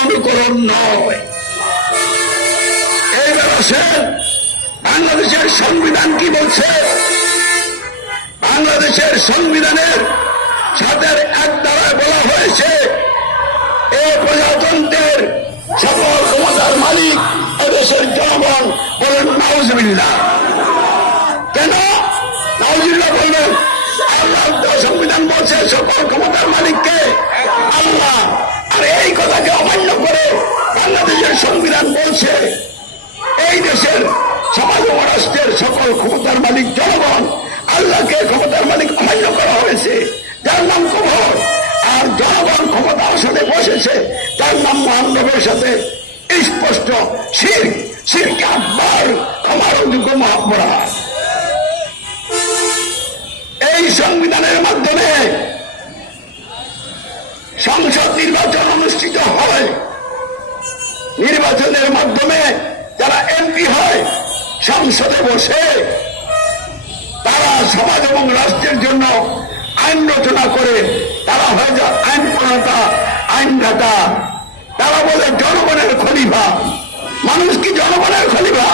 অনুকরণ নয়। এইবার আসেন বাংলাদেশের সংবিধান কি বলছে। বাংলাদেশের সংবিধানের সাথে এক ধারায় বলা হয়েছে এই প্রজাতন্ত্রের সকল ক্ষমতার মালিক এদেশের জনগণ। বলেন নাউজুবিল্লাহ। কেন নাউজুবিল্লাহ বলবেন? আল্লাহ সংবিধান বলছে সকল ক্ষমতার মালিককে আল্লাহ, আর এই কথাকে অমান্য করে বাংলাদেশের সংবিধান বলছে এই দেশের সমাজ ও রাষ্ট্রের সকল ক্ষমতার মালিক জনগণ। আল্লাহকে ক্ষমতার মালিক অমান্য করা হয়েছে, যার নাম কবর। আর জনগণ ক্ষমতা আসনে বসেছে, তার নাম মহানবের সাথে স্পষ্ট শিরক, শিরক আকবার, ক্ষমার অযোগ্য মহাপরাধ। এই সংবিধানের মাধ্যমে সংসদ নির্বাচন অনুষ্ঠিত হয়। নির্বাচনের মাধ্যমে যারা এমপি হয় সংসদে বসে তারা সমাজ এবং রাষ্ট্রের জন্য আইন রচনা করে, তারা হয়ে যায় আইন প্রণেতা, আইনদাতা। তারা বলে জনগণের খলিফা। মানুষ কি জনগণের খলিফা?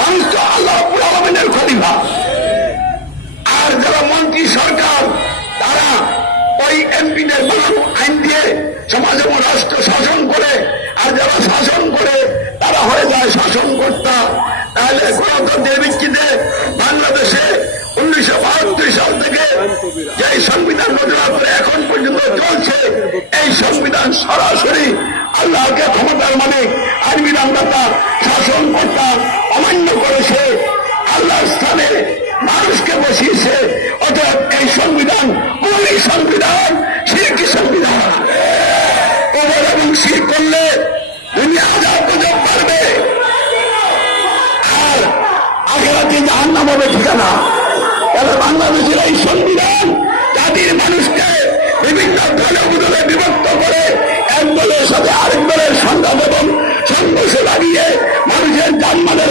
মানুষ তো আল্লাহ রাব্বুল আলামিনের খলিফা। আর যারা মন্ত্রী সরকার তারা ওই এমপিদের বানানো আইন দিয়ে সমাজ এবং রাষ্ট্র শাসন করে। আর যারা শাসন করে তারা হয়ে যায় শাসনকর্তা। তাহলে গণতন্ত্রের ভিত্তিতে বাংলাদেশে 1972 সাল থেকে যে সংবিধান রচনা করে এখন পর্যন্ত চলছে, এই সংবিধান সরাসরি আল্লাহকে ক্ষমতার মালিক, আইন বিধানদাতা, শাসনকর্তা অমান্য করেছে। আল্লাহর স্থানে মানুষকে বসিয়েছে। অতএব এই সংবিধান কোনই সংবিধান, শিরকি সংবিধান। কবর এবং শিরক করলে দুনিয়া আযাব গজব পারবে, আর আখিরাতে জাহান্নাম হবে ঠিকানা। তাহলে বাংলাদেশের এই সংবিধান জাতির মানুষকে বিভিন্ন দলে দলে বিভক্ত করে এক দলের সাথে আরেক দলের সংঘাত এবং সংঘর্ষ লাগিয়ে মানুষের জানমালের